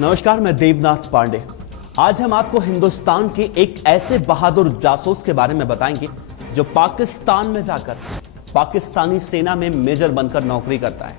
नमस्कार, मैं देवनाथ पांडे। आज हम आपको हिंदुस्तान के एक ऐसे बहादुर जासूस के बारे में बताएंगे जो पाकिस्तान में जाकर पाकिस्तानी सेना में मेजर बनकर नौकरी करता है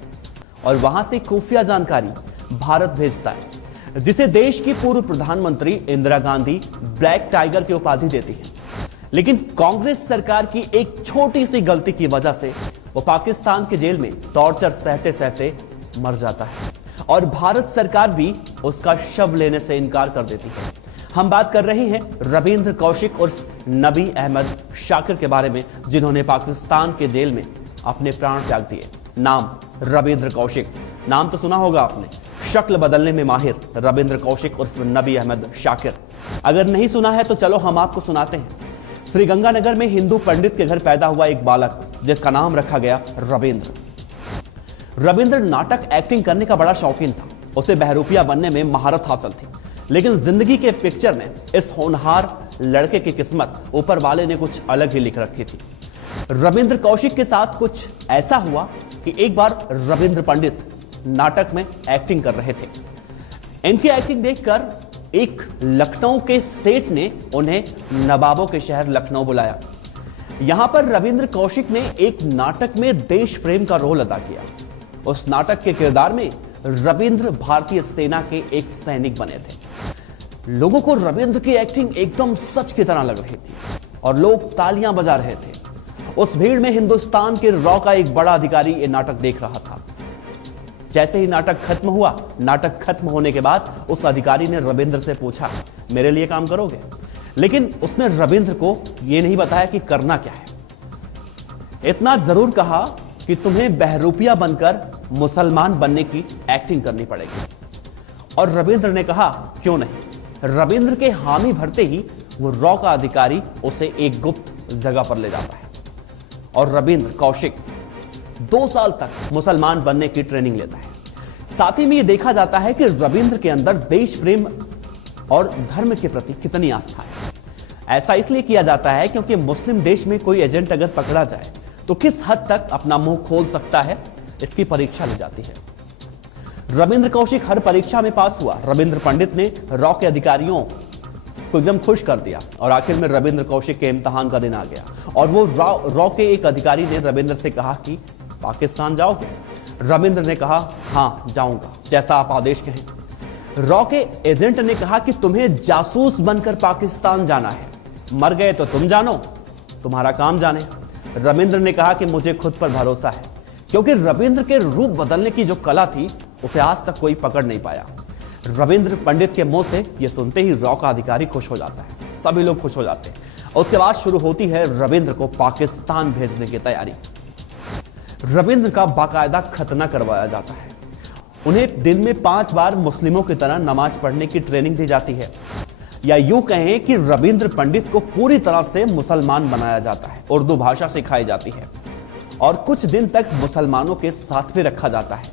और वहां से खुफिया जानकारी भारत भेजता है, जिसे देश की पूर्व प्रधानमंत्री इंदिरा गांधी ब्लैक टाइगर की उपाधि देती है। लेकिन कांग्रेस सरकार की एक छोटी सी गलती की वजह से वो पाकिस्तान के जेल में टॉर्चर सहते सहते मर जाता है और भारत सरकार भी उसका शव लेने से इनकार कर देती है। हम बात कर रहे हैं रविंद्र कौशिक उर्फ नबी अहमद शाकिर के बारे में, जिन्होंने पाकिस्तान के जेल में अपने प्राण त्याग दिए। नाम रविंद्र कौशिक। नाम तो सुना होगा आपने, शक्ल बदलने में माहिर रविंद्र कौशिक उर्फ नबी अहमद शाकिर। अगर नहीं सुना है तो चलो हम आपको सुनाते हैं। श्रीगंगानगर में हिंदू पंडित के घर पैदा हुआ एक बालक जिसका नाम रखा गया रविंद्र। रविंद्र नाटक एक्टिंग करने का बड़ा शौकीन था। उसे बहरूपिया बनने में महारत हासिल थी, लेकिन जिंदगी के पिक्चर में इस होनहार लड़के की किस्मत ऊपर वाले ने कुछ अलग ही लिख रखी थी। रविंद्र कौशिक के साथ कुछ ऐसा हुआ कि एक बार रविंद्र पंडित नाटक में एक्टिंग कर रहे थे। इनकी एक्टिंग देखकर एक लखनऊ के सेठ ने उन्हें नवाबों के शहर लखनऊ बुलाया। यहां पर रविंद्र कौशिक ने एक नाटक में देश प्रेम का रोल अदा किया। उस नाटक के किरदार में रविंद्र भारतीय सेना के एक सैनिक बने थे। लोगों को रविंद्र की एक्टिंग एकदम सच की तरह लग रही थी और लोग तालियां बजा रहे थे। उस भीड़ में हिंदुस्तान के रॉ का एक बड़ा अधिकारी ये नाटक देख रहा था। जैसे ही नाटक खत्म हुआ, नाटक खत्म होने के बाद उस अधिकारी ने रविंद्र से पूछा, मेरे लिए काम करोगे? लेकिन उसने रविंद्र को यह नहीं बताया कि करना क्या है। इतना जरूर कहा कि तुम्हें बहरूपिया बनकर मुसलमान बनने की एक्टिंग करनी पड़ेगी। और रविंद्र ने कहा, क्यों नहीं। रविंद्र के हामी भरते ही वो रॉ का अधिकारी उसे एक गुप्त जगह पर ले जाता है और रविंद्र कौशिक 2 साल तक मुसलमान बनने की ट्रेनिंग लेता है। साथ ही में यह देखा जाता है कि रविंद्र के अंदर देश प्रेम और धर्म के प्रति कितनी आस्था है। ऐसा इसलिए किया जाता है क्योंकि मुस्लिम देश में कोई एजेंट अगर पकड़ा जाए तो किस हद तक अपना मुंह खोल सकता है, इसकी परीक्षा ली जाती है। रविंद्र कौशिक हर परीक्षा में पास हुआ। रविंद्र पंडित ने रॉ के अधिकारियों को एकदम खुश कर दिया और आखिर में रविंद्र कौशिक के इम्तिहान का दिन आ गया और वो रॉ के एक अधिकारी ने रविंद्र से कहा कि पाकिस्तान जाओगे? रविंद्र ने कहा, हां जाऊंगा, जैसा आप आदेश कहें। रॉ के एजेंट ने कहा कि तुम्हें जासूस बनकर पाकिस्तान जाना है, मर गए तो तुम जानो, तुम्हारा काम जाने। रविंद्र ने कहा कि मुझे खुद पर भरोसा है, क्योंकि रविंद्र के रूप बदलने की जो कला थी उसे आज तक कोई पकड़ नहीं पाया। रविंद्र पंडित के मुंह से यह सुनते ही रॉ का अधिकारी खुश हो जाता है, सभी लोग खुश हो जाते हैं। उसके बाद शुरू होती है रविंद्र को पाकिस्तान भेजने की तैयारी। रविंद्र का बाकायदा खतना करवाया जाता है। उन्हें दिन में 5 बार मुस्लिमों की तरह नमाज पढ़ने की ट्रेनिंग दी जाती है, या यूं कहें कि रविंद्र पंडित को पूरी तरह से मुसलमान बनाया जाता है। उर्दू भाषा सिखाई जाती है और कुछ दिन तक मुसलमानों के साथ भी रखा जाता है।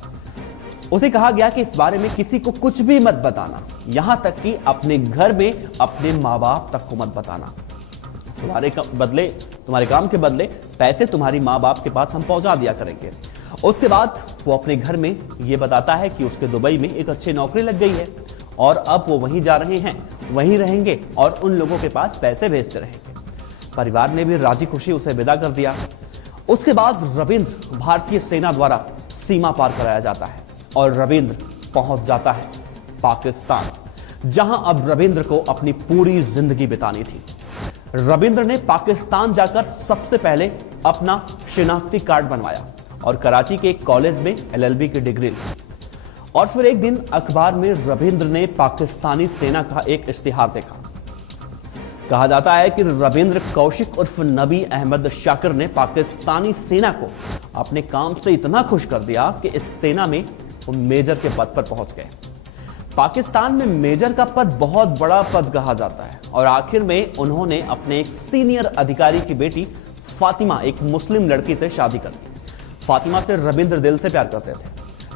उसे कहा गया कि इस बारे में किसी को कुछ भी मत बताना, यहां तक कि अपने घर में अपने माँ बाप तक को मत बताना। तुम्हारे काम के बदले पैसे तुम्हारी माँ बाप के पास हम पहुंचा दिया करेंगे। उसके बाद वो अपने घर में ये बताता है कि उसके दुबई में एक अच्छी नौकरी लग गई है और अब वो वहीं जा रहे हैं, वहीं रहेंगे और उन लोगों के पास पैसे भेजते रहेंगे। परिवार ने भी राजी खुशी उसे विदा कर दिया। उसके बाद रविंद्र भारतीय सेना द्वारा सीमा पार कराया जाता है और रविंद्र पहुंच जाता है पाकिस्तान, जहां अब रविंद्र को अपनी पूरी जिंदगी बितानी थी। रविंद्र ने पाकिस्तान जाकर सबसे पहले अपना शिनाख्ती कार्ड बनवाया और कराची के एक कॉलेज में LLB की डिग्री ली। और फिर एक दिन अखबार में रविंद्र ने पाकिस्तानी सेना का एक इश्तिहार देखा। कहा जाता है कि रविंद्र कौशिक उर्फ नबी अहमद शाकिर ने पाकिस्तानी सेना को अपने काम से इतना खुश कर दिया कि इस सेना में वो मेजर के पद पर पहुंच गए। पाकिस्तान में मेजर का पद बहुत बड़ा पद कहा जाता है और आखिर में उन्होंने अपने एक सीनियर अधिकारी की बेटी फातिमा, एक मुस्लिम लड़की से शादी कर ली। फातिमा से रविंद्र दिल से प्यार करते थे,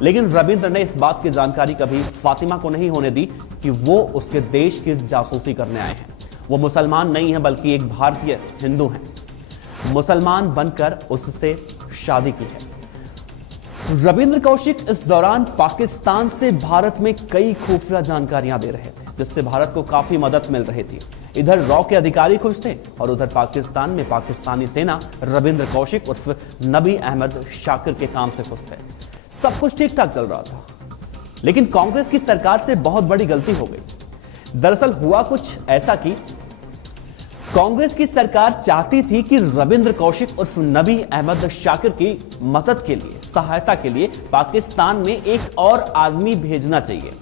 लेकिन रविंद्र ने इस बात की जानकारी कभी फातिमा को नहीं होने दी कि वो उसके देश की जासूसी करने आए हैं। वो मुसलमान नहीं है बल्कि एक भारतीय हिंदू हैं। मुसलमान बनकर उससे शादी की है। रविंद्र कौशिक इस दौरान पाकिस्तान से भारत में कई खुफिया जानकारियां दे रहे थे, जिससे भारत को काफी मदद मिल रही थी। इधर रॉ के अधिकारी खुश थे और उधर पाकिस्तान में पाकिस्तानी सेना रविंद्र कौशिक उर्फ नबी अहमद शाकिर के काम से खुश थे। सब कुछ ठीक ठाक चल रहा था, लेकिन कांग्रेस की सरकार से बहुत बड़ी गलती हो गई। दरअसल हुआ कुछ ऐसा कि कांग्रेस की सरकार चाहती थी कि रविंद्र कौशिक उर्फ नबी अहमद शाकिर की मदद के लिए, सहायता के लिए पाकिस्तान में एक और आदमी भेजना चाहिए।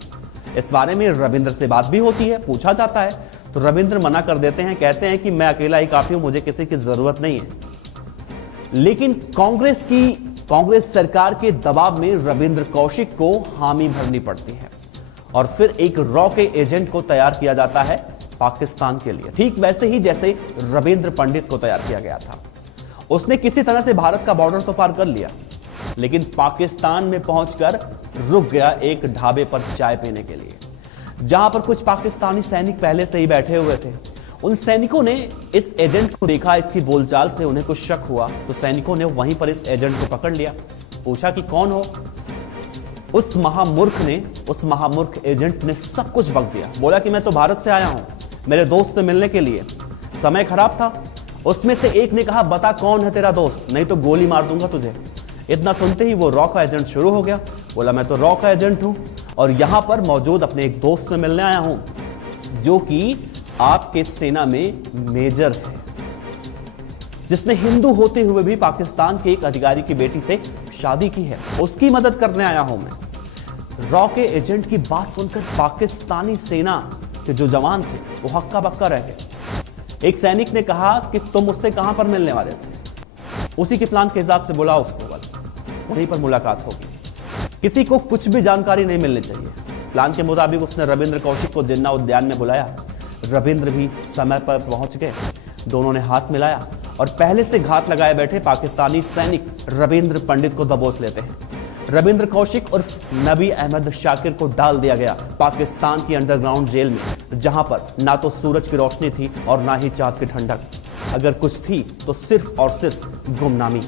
इस बारे में रविंद्र से बात भी होती है, पूछा जाता है, तो रविंद्र मना कर देते हैं, कहते हैं कि मैं अकेला ही काफी हूं, मुझे किसी की जरूरत नहीं है। लेकिन कांग्रेस सरकार के दबाव में रविंद्र कौशिक को हामी भरनी पड़ती है और फिर एक रॉ के एजेंट को तैयार किया जाता है पाकिस्तान के लिए, ठीक वैसे ही जैसे रविंद्र पंडित को तैयार किया गया था। उसने किसी तरह से भारत का बॉर्डर तो पार कर लिया, लेकिन पाकिस्तान में पहुंचकर रुक गया एक ढाबे पर चाय पीने के लिए, जहां पर कुछ पाकिस्तानी सैनिक पहले से ही बैठे हुए थे। उन सैनिकों ने इस एजेंट को देखा, इसकी बोलचाल से उन्हें कुछ शक हुआ, तो सैनिकों ने वहीं पर इस एजेंट को पकड़ लिया, पूछा कि कौन हो। उस महामूर्ख एजेंट ने सब कुछ बक दिया, बोला कि मैं तो भारत से आया हूं, मेरे दोस्त से मिलने के लिए, समय खराब था। उसमें से एक ने कहा, बता कौन है तेरा दोस्त, नहीं तो गोली मार दूंगा तुझे। इतना सुनते ही वो रॉ का एजेंट शुरू हो गया, बोला मैं तो रॉ का एजेंट हूं और यहां पर मौजूद अपने एक दोस्त से मिलने आया हूं, जो कि आपके सेना में मेजर है, जिसने हिंदू होते हुए भी पाकिस्तान के एक अधिकारी की बेटी से शादी की है, उसकी मदद करने आया हूं मैं। रॉ के एजेंट की बात सुनकर पाकिस्तानी सेना के जो जवान थे वो हक्का बक्का रह गए। एक सैनिक ने कहा कि तुम उससे कहां पर मिलने वाले थे, उसी के प्लान के हिसाब से बुलाओ उसको, वहीं पर मुलाकात होगी। किसी को कुछ भी जानकारी नहीं मिलनी चाहिए। प्लान के मुताबिक उसने रविंद्र कौशिक को जिन्ना उद्यान में बुलाया। रविंद्र भी समय पर पहुंच गए, दोनों ने हाथ मिलाया और पहले से घात लगाए बैठे पाकिस्तानी सैनिक रविंद्र पंडित को दबोच लेते हैं। रविंद्र कौशिक उर्फ नबी अहमद शाकिर को डाल दिया गया पाकिस्तान की अंडरग्राउंड जेल में, जहां पर ना तो सूरज की रोशनी थी और ना ही चांद की ठंडक। अगर कुछ थी तो सिर्फ और सिर्फ गुमनामी।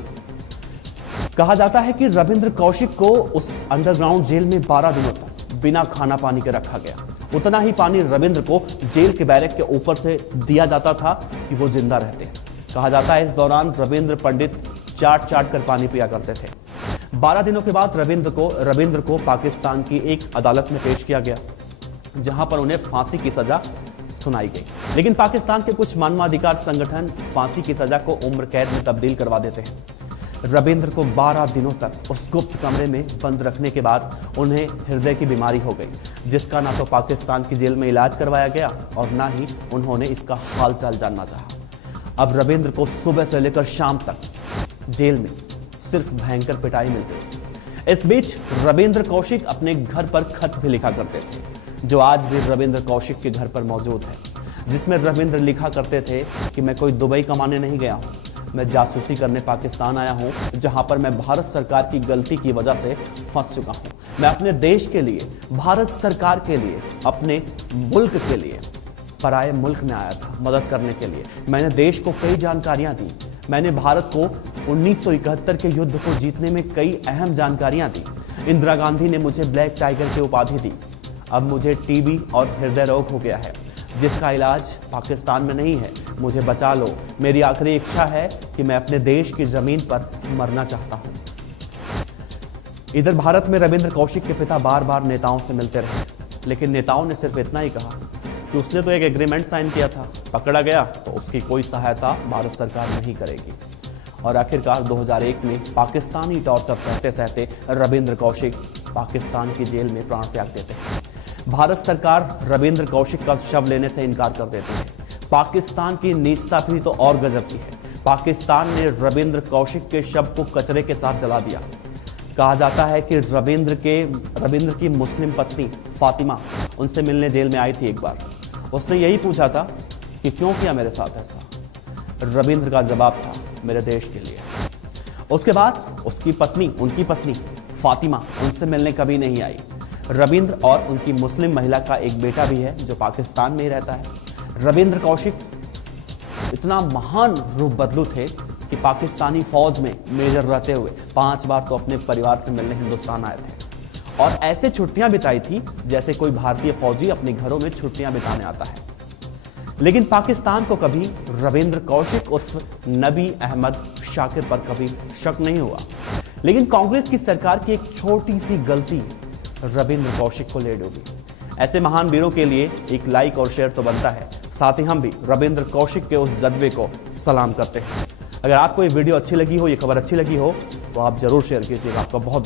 कहा जाता है कि रविंद्र कौशिक को उस अंडरग्राउंड जेल में 12 दिनों तक बिना खाना पानी के रखा गया। उतना ही पानी रविंद्र को जेल के बैरक के ऊपर से दिया जाता था कि वो जिंदा रहते। कहा जाता है इस दौरान रविंद्र पंडित चाट कर पानी पिया करते थे। 12 दिनों के बाद रविंद्र को पाकिस्तान की एक अदालत में पेश किया गया, जहां पर उन्हें फांसी की सजा सुनाई गई। लेकिन पाकिस्तान के कुछ मानवाधिकार संगठन फांसी की सजा को उम्र कैद में तब्दील करवा देते हैं। रविंद्र को 12 दिनों तक उस गुप्त कमरे में बंद रखने के बाद उन्हें हृदय की बीमारी हो गई, जिसका ना तो पाकिस्तान की जेल में इलाज करवाया गया और ना ही उन्होंने इसका हालचाल जानना चाहा। अब रविंद्र को सुबह से लेकर शाम तक जेल में सिर्फ भयंकर पिटाई मिलती थी। इस बीच रविंद्र कौशिक अपने घर पर खत भी लिखा करते थे, जो आज भी रविंद्र कौशिक के घर पर मौजूद है, जिसमें रविंद्र लिखा करते थे कि मैं कोई दुबई कमाने नहीं गया हूं, मैं जासूसी करने पाकिस्तान आया हूं, जहां पर मैं भारत सरकार की गलती की वजह से फंस चुका हूं। मैं अपने देश के लिए, भारत सरकार के लिए, अपने मुल्क के लिए पराये मुल्क में आया था मदद करने के लिए। मैंने देश को कई जानकारियां दी। मैंने भारत को 1971 के युद्ध को जीतने में कई अहम जानकारियां दी। इंदिरा गांधी ने मुझे ब्लैक टाइगर की उपाधि दी। अब मुझे टीबी और हृदय रोग हो गया है, जिसका इलाज पाकिस्तान में नहीं है। मुझे बचा लो। मेरी आखिरी इच्छा है कि मैं अपने देश की जमीन पर मरना चाहता हूं। इधर भारत में रविंद्र कौशिक के पिता बार बार नेताओं से मिलते रहे, लेकिन नेताओं ने सिर्फ इतना ही कहा कि उसने तो एक एग्रीमेंट साइन किया था, पकड़ा गया तो उसकी कोई सहायता भारत सरकार नहीं करेगी। और आखिरकार 2001 में पाकिस्तानी टॉर्चर सहते सहते रविंद्र कौशिक पाकिस्तान की जेल में प्राण त्याग देते हैं। भारत सरकार रविंद्र कौशिक का शव लेने से इनकार कर देती है। पाकिस्तान की नीचता भी तो और गजब की है। पाकिस्तान ने रविंद्र कौशिक के शव को कचरे के साथ जला दिया। कहा जाता है कि रविंद्र की मुस्लिम पत्नी फातिमा उनसे मिलने जेल में आई थी एक बार। उसने यही पूछा था कि क्यों किया मेरे साथ ऐसा। रविंद्र का जवाब था, मेरे देश के लिए। उसके बाद उनकी पत्नी फातिमा उनसे मिलने कभी नहीं आई। रविंद्र और उनकी मुस्लिम महिला का एक बेटा भी है जो पाकिस्तान में ही रहता है। रविंद्र कौशिक इतना महान रूप बदलू थे कि पाकिस्तानी फौज में मेजर रहते हुए 5 बार तो अपने परिवार से मिलने हिंदुस्तान आए थे और ऐसे छुट्टियां बिताई थी जैसे कोई भारतीय फौजी अपने घरों में छुट्टियां बिताने आता है। लेकिन पाकिस्तान को कभी रविंद्र कौशिक उर्फ नबी अहमद शाकिर पर कभी शक नहीं हुआ। लेकिन कांग्रेस की सरकार की एक छोटी सी गलती रविंद्र कौशिक को ले डूबी। ऐसे महान वीरों के लिए एक लाइक और शेयर तो बनता है, साथ ही हम भी रविंद्र कौशिक के उस जज्बे को सलाम करते हैं। अगर आपको ये वीडियो अच्छी लगी हो, ये खबर अच्छी लगी हो, तो आप जरूर शेयर कीजिएगा। आपका बहुत